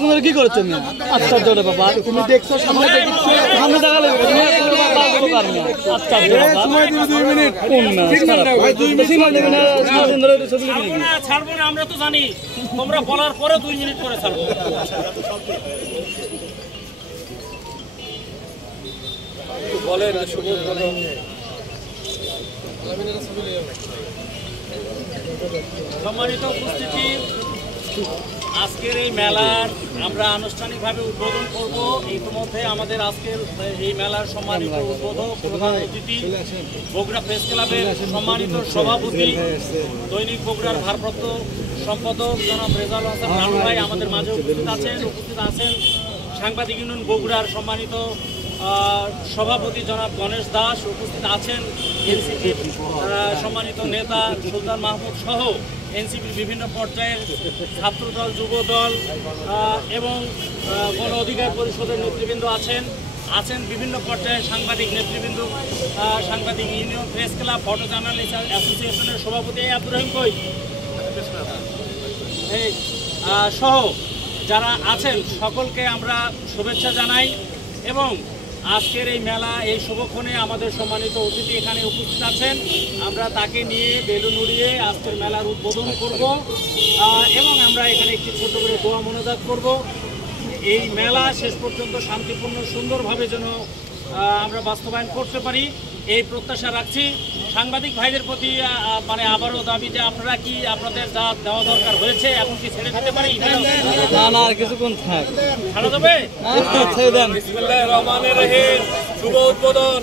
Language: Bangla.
তুমি কি করছো আশ্চর্য বাবা তুমি দেখছো সামনে সামনে দেখালে ছাড়বো না আমরা তো জানি তোমরা বলার পরে 2 মিনিট করে ছাড়বো। বলেন সম্মানিত উপস্থিতি, আজকের এই মেলার আমরা আনুষ্ঠানিকভাবে উদ্বোধন করব। ইতিমধ্যে আমাদের আজকের এই মেলার সম্মানিত উদ্বোধক প্রধান অতিথি বগুড়া প্রেস ক্লাবের সম্মানিত সভাপতি, দৈনিক বগুড়ার ভারপ্রাপ্ত সম্পাদক জনাব রেজাউল হাসান রানু ভাই আমাদের মাঝে উপস্থিত আছেন সাংবাদিক ইউনিয়ন বগুড়ার সম্মানিত সভাপতি জনাব গণেশ দাস উপস্থিত আছেন, এনসিপির সম্মানিত নেতা সুলতান মাহমুদ সহ এনসিপির বিভিন্ন পর্যায়ের ছাত্রদল, যুবদল এবং গণ অধিকার পরিষদের নেতৃবৃন্দ আছেন বিভিন্ন পর্যায়ের সাংবাদিক নেতৃবৃন্দ, সাংবাদিক union, press club, photo journalist অ্যাসোসিয়েশনের সভাপতি আব্দুর রহিম কই সহ যারা আছেন সকলকে আমরা শুভেচ্ছা জানাই। এবং আজকের এই মেলা, এই শুভক্ষণে আমাদের সম্মানিত অতিথি এখানে উপস্থিত আছেন, আমরা তাকে নিয়ে বেলুন উড়িয়ে আজকের মেলার উদ্বোধন করব এবং আমরা এখানে একটি ছোট করে দোয়া মোনাজাত করব। এই মেলা শেষ পর্যন্ত শান্তিপূর্ণ সুন্দরভাবে যেন আমরা বাস্তবায়ন করতে পারি এই প্রত্যাশা রাখছি। সাংবাদিক ভাইদের প্রতি মানে আবারও দাবি যে আপনারা কি আপনাদের যা দেওয়া দরকার হয়েছে এখন কি ছেড়ে দিতে পারি? না কিছুক্ষণ থাক ছাড়া যাবে। বিসমিল্লাহির রহমানির রহিম। শুভ উদ্বোধন।